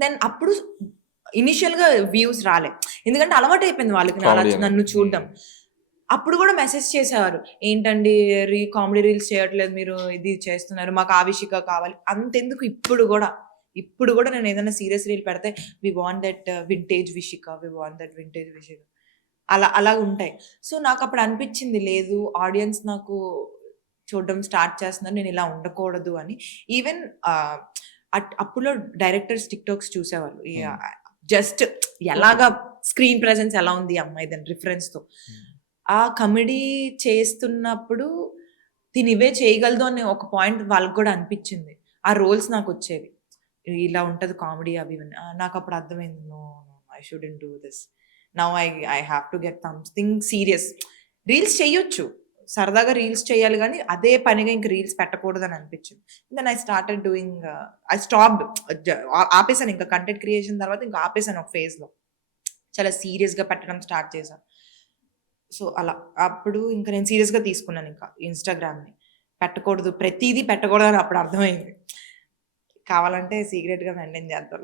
Then అప్పుడు ఇనిషియల్‌గా views రాలే. ఎందుకంటే అలవాటయిపోయింది వాళ్ళకి కామెడీ అనేది. నన్ను చూడడం. అప్పుడు గూడా మెసేజ్ చేసేవారు. ఏంటండి కామెడీ రీల్స్ చేయట్లేదు మీరు, ఇది చేస్తున్నారు. మాకు ఆవిషిక కావాలి. అంతెందుకు ఇప్పుడు గూడా నేనేదైనా సీరియస్ రీల్ పెడితే వి వాంట్ దట్ వింటేజ్ విషిక. వి వాంట్ దట్ వింటేజ్ విషిక. అలాగుంటాయి. సో, నాకప్పుడు అనిపిచ్చింది లేదు ఆడియన్స్ నాకు చూడడం స్టార్ట్ చేస్తున్నారు. నేనిలా ఉండకూడదు అని. ఈవెన్ అప్పుడులో డైరెక్టర్స్ టిక్‌టాక్స్ చూసేవాళ్ళు. హ్మ్. జస్ట్ ఎలాగా స్క్రీన్ ప్రెజెన్స్ ఎలా ఉంది ఈ అమ్మాయిదని రిఫరెన్స్‌తో. హ్మ్. ఆ కామెడీ చేస్తున్నప్పుడు తినివే చేయగలదు అనే ఒక పాయింట్ వాళ్ళకి గూడా అనిపిచ్చింది. ఆ రోల్స్ నాకొచ్చేవి. ఇలా ఉంటది కామెడీ అవి ఇవన్నీ. నాకప్పుడు అర్థమైంది. No, no I shouldn't do this. Now I have to get something serious. Reels చెయ్యొచ్చు. సరదాగా రీల్స్ చేయాలి గానీ, అదే పనిగా ఇంక రీల్స్ పెట్టకూడదని అనిపిచ్చింది. Then I started doing I stopped ఆపేసాను ఇంక కంటెంట్ క్రియేషన్ తర్వాత ఇంక ఆపేసాను ఒక ఫేజ్‌లో. చాలా సీరియస్‌గా పెట్టడం స్టార్ట్ చేశా. సో, అలా. అప్పుడు ఇంక నేను సీరియస్‌గా తీసుకున్నానింక ఇన్‌స్టాగ్రామ్‌ని. పెట్టకూడదు. ప్రతీదీ పెట్టకూడదని అప్పుడు అర్థమైంది. కావాలంటే సీక్రెట్‌గా మెయింటైన్ చేద్దాం.